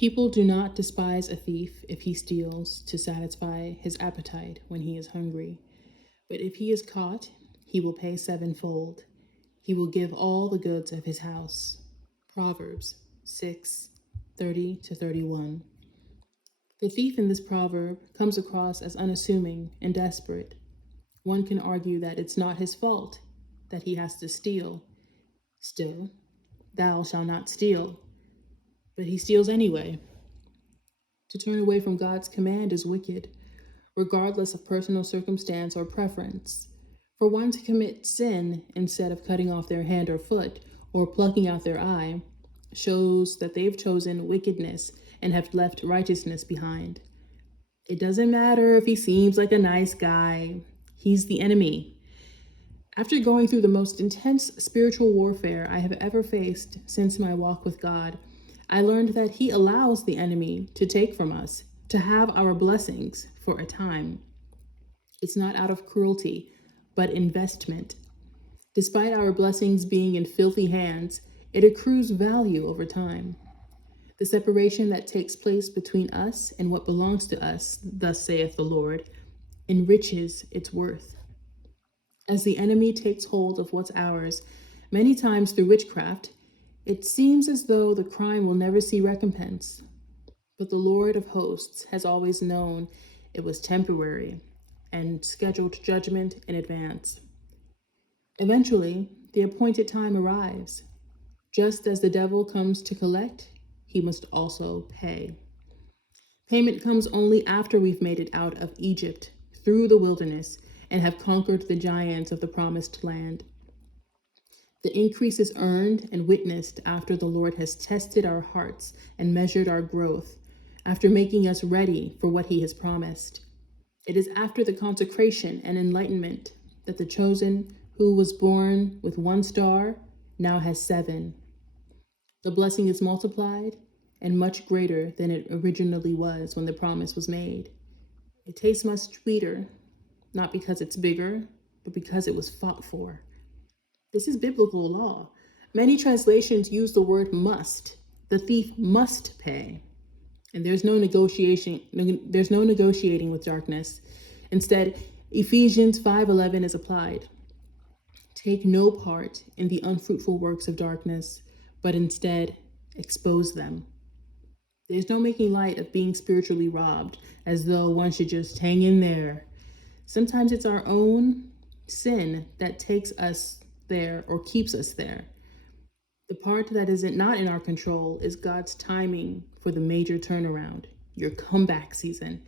People do not despise a thief if he steals to satisfy his appetite when he is hungry. But if he is caught, he will pay sevenfold. He will give all the goods of his house. Proverbs 6:30-31. The thief in this proverb comes across as unassuming and desperate. One can argue that it's not his fault that he has to steal. Still, thou shalt not steal. But he steals anyway. To turn away from God's command is wicked, regardless of personal circumstance or preference. For one to commit sin instead of cutting off their hand or foot or plucking out their eye shows that they've chosen wickedness and have left righteousness behind. It doesn't matter if he seems like a nice guy, he's the enemy. After going through the most intense spiritual warfare I have ever faced since my walk with God, I learned that he allows the enemy to take from us, to have our blessings for a time. It's not out of cruelty, but investment. Despite our blessings being in filthy hands, it accrues value over time. The separation that takes place between us and what belongs to us, thus saith the Lord, enriches its worth. As the enemy takes hold of what's ours, many times through witchcraft, it seems as though the crime will never see recompense. But the Lord of hosts has always known it was temporary and scheduled judgment in advance. Eventually, the appointed time arrives. Just as the devil comes to collect, he must also pay. Payment comes only after we've made it out of Egypt, through the wilderness, and have conquered the giants of the promised land. The increase is earned and witnessed after the Lord has tested our hearts and measured our growth, after making us ready for what he has promised. It is after the consecration and enlightenment that the chosen who was born with one star now has 7. The blessing is multiplied and much greater than it originally was when the promise was made. It tastes much sweeter, not because it's bigger, but because it was fought for. This is biblical law. Many translations use the word must. The thief must pay. And there's no negotiating with darkness. Instead, Ephesians 5:11 is applied. Take no part in the unfruitful works of darkness, but instead expose them. There's no making light of being spiritually robbed, as though one should just hang in there. Sometimes it's our own sin that takes us there or keeps us there. The part that isn't not in our control is God's timing for the major turnaround, your comeback season.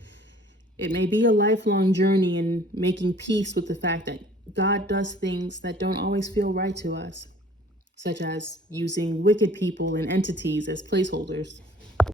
It may be a lifelong journey in making peace with the fact that God does things that don't always feel right to us, such as using wicked people and entities as placeholders.